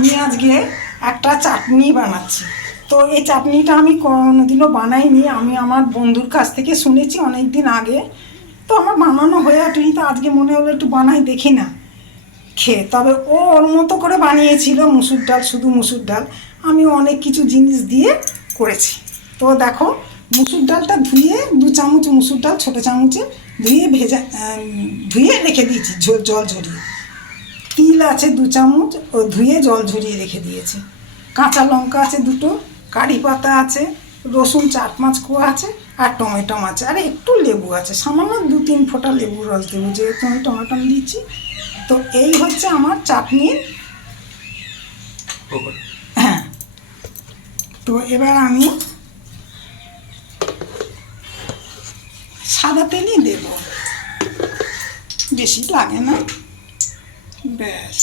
আমি আজকে একটা চাটনি বানাচ্ছি। তো এই চাটনিটা আমি কোনোদিনও বানাইনি, আমি আমার বন্ধুর কাছ থেকে শুনেছি অনেক দিন আগে। তো আমার বানানো হয়ে ওঠেনি, তো আজকে মনে হলো একটু বানাই দেখি না খেয়ে। তবে ও ওর মতো করে বানিয়েছিল, মুসুর ডাল, শুধু মুসুর ডাল। আমি অনেক কিছু জিনিস দিয়ে করেছি। তো দেখো, মুসুর ডালটা ধুয়ে 2 চামচ মুসুর ডাল ছোটো চামচে ধুয়ে ধুয়ে রেখে দিয়েছি জল ঝরিয়ে। তিল আছে 2 চামচ, ও ধুয়ে জল ঝরিয়ে রেখে দিয়েছি। কাঁচা লঙ্কা আছে 2টো, কারি পাতা আছে, রসুন 4-5 কোয়া আছে, আর টমেটো আছে, আর একটু লেবু আছে, সামান্য 2-3 ফোঁটা লেবুর রস দেবো, যেহেতু আমি টমেটো দিচ্ছি। তো এই হচ্ছে আমার চাটনির। হ্যাঁ, তো এবার আমি সাদা তেলই দেব, বেশি লাগে না, ব্যাস।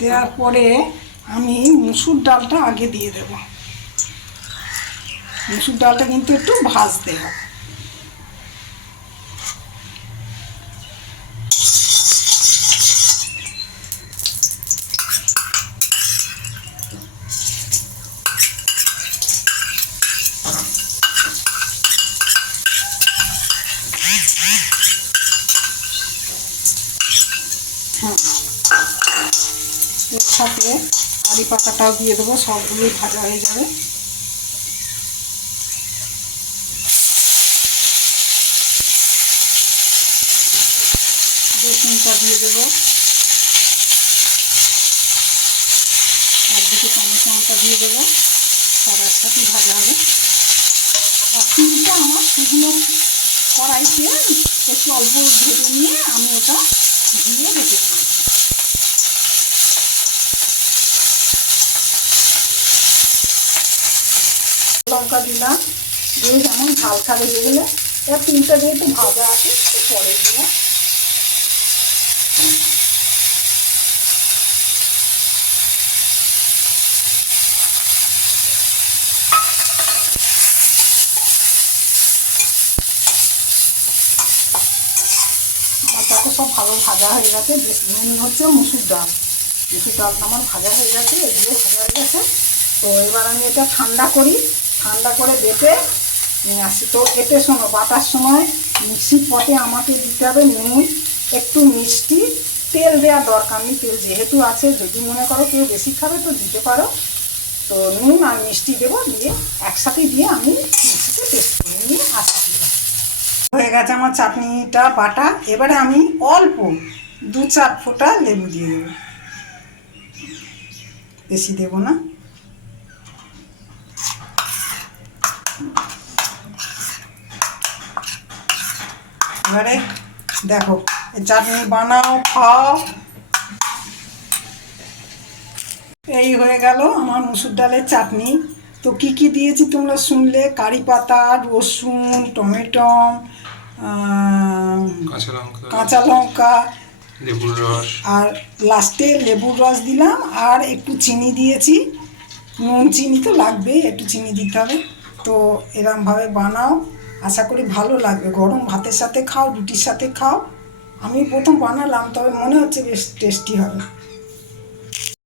দেওয়ার পরে আমি মুসুর ডালটা আগে দিয়ে দেব। মুসুর ডালটা কিন্তু একটু ভাজতে হবে। এর সাথে কারি পাতাটাও দিয়ে দেবো, সবগুলোই ভাজা হয়ে যাবে। রসুনটা দিয়ে দেবো, একদিকে টমেটোটা দিয়ে দেবো, সব একসাথে ভাজা হবে। আর তিলটা আমার শুকনো কড়াইতে একটু অল্প ভেজে নিয়ে আমি ওটা দিয়ে রেখে দিয়েছি। লঙ্কা দিলাম, দিয়ে যেমন ঝাল খাবে যেগুলো, এবার তিলটা যেহেতু ভাজা আছে পরে দিলাম। দেখো সব ভালো ভাজা হয়ে গেছে। মেন হচ্ছে মুসুর ডাল, মুসুর ডালটা আমার ভাজা হয়ে গেছে, এগুলো ভাজা হয়ে গেছে। তো এবার আমি এটা ঠান্ডা করি, ঠান্ডা করে বেটে নিয়ে আসি। তো এতে শোনো, বাটার সময় মিক্সির পটে আমাকে দিতে হবে নুন, একটু মিষ্টি, তেল দেওয়ার দরকার নেই, তেল যেহেতু আছে, যদি মনে করো কেউ বেশি খাবে তো দিতে পারো। তো নুন আর মিষ্টি দেবো, দিয়ে একসাথে দিয়ে আমি মিক্সিতে পেস্ট করে নিয়ে আসছি। হয়ে গেছে আমার চাটনিটা বাটা। এবারে আমি অল্প 2-4 ফোঁটা লেবু দিয়ে দেবো, বেশি দেবো না। এবারে দেখো, চাটনি বানাও, খাও। এই হয়ে গেল আমার মুসুর ডালের চাটনি। তো কি কি দিয়েছি তোমরা শুনলে, কারি পাতা, রসুন, টমেটো, কাঁচা লঙ্কা, লেবুর রস, আর লাস্টে লেবুর রস দিলাম, আর একটু চিনি দিয়েছি। নুন চিনি তো লাগবেই, একটু চিনি দিতে হবে। তো এরমভাবে বানাও, আশা করি ভালো লাগবে। গরম ভাতের সাথে খাও, রুটির সাথে খাও। আমি প্রথম বানালাম, তবে মনে হচ্ছে বেশ টেস্টি হবে।